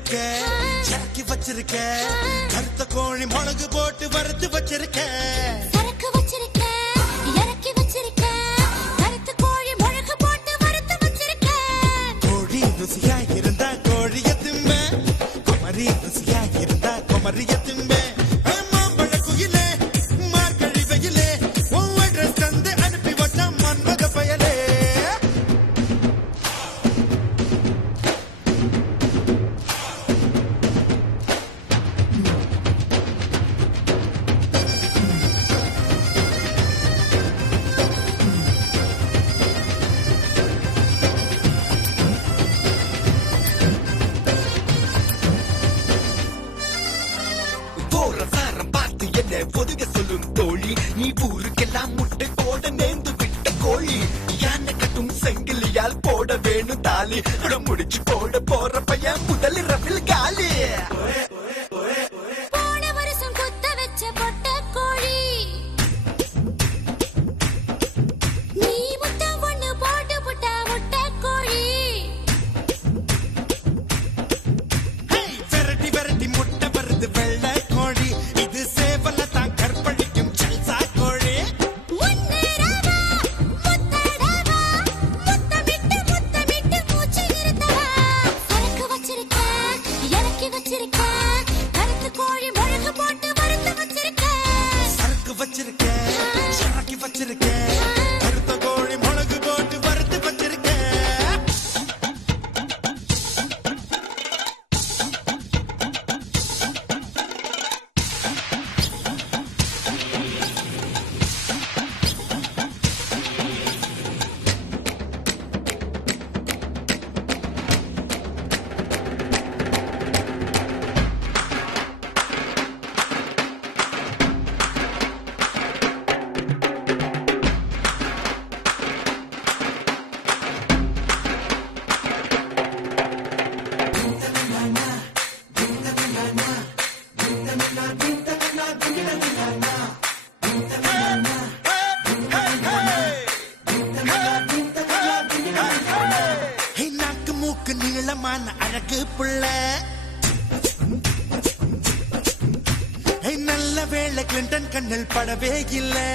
வச்சிருக்க சரக்கு வச்சிருக்க கருத்த கோழி மிளகு போட்டு வறுத்து வச்சிருக்க சரக்கு வச்சிருக்க இறக்கி வச்சிருக்க கருத்த கோழி மிளகு போட்டு வறுத்து வச்சிருக்க கோழி ருசியா இருந்தா கோழிய திம்ப குமரி ருசியா இருந்தா குமரிய திம்ப மாம்பழ குயிலே மார்கழி வெயிலே உன் அட்ரஸ் தந்து அனுப்பி வச்ச மன்மத பயலே பொதுக சொல்லும் தோழி நீ ஊருக்கெல்லாம் முட்டை போட நேர்ந்து விட்ட கோழி யானை கட்டும் செங்கிலியால் போட வேணும் தாலி முடிச்சு போட போற பையன் முதல் ரவில் காலி போன வருஷம் கொத்த வச்ச பொட்ட கோழி நீ முட்டை ஒண்ணு போட்டு புட்டா முட்டை கோழி விரட்டி விரட்டி முட்டை வருது வெள்ளை கோழி இது சேவல தான் கற்பழிக்கும் சல்சா கோழி முன்னேறவா முத்தடவா முத்தமிட்டு மூச்சு நிறுத்தவா சரக்கு வச்சிருக்க இறக்கி வச்சிருக்க கருத்து கோழி மிளகு போட்டு வறுத்து வச்சிருக்க சரக்கு வச்சிருக்க சரக்கு வச்சிருக்க கருத்த கோழி மிளகு போட்டு வறுத்து வச்சிருக்க நாக்கு மூக்கு நீளமான அழகு புள்ள நல்ல வேளை கிளின்டன் கண்ணில் படவே இல்லை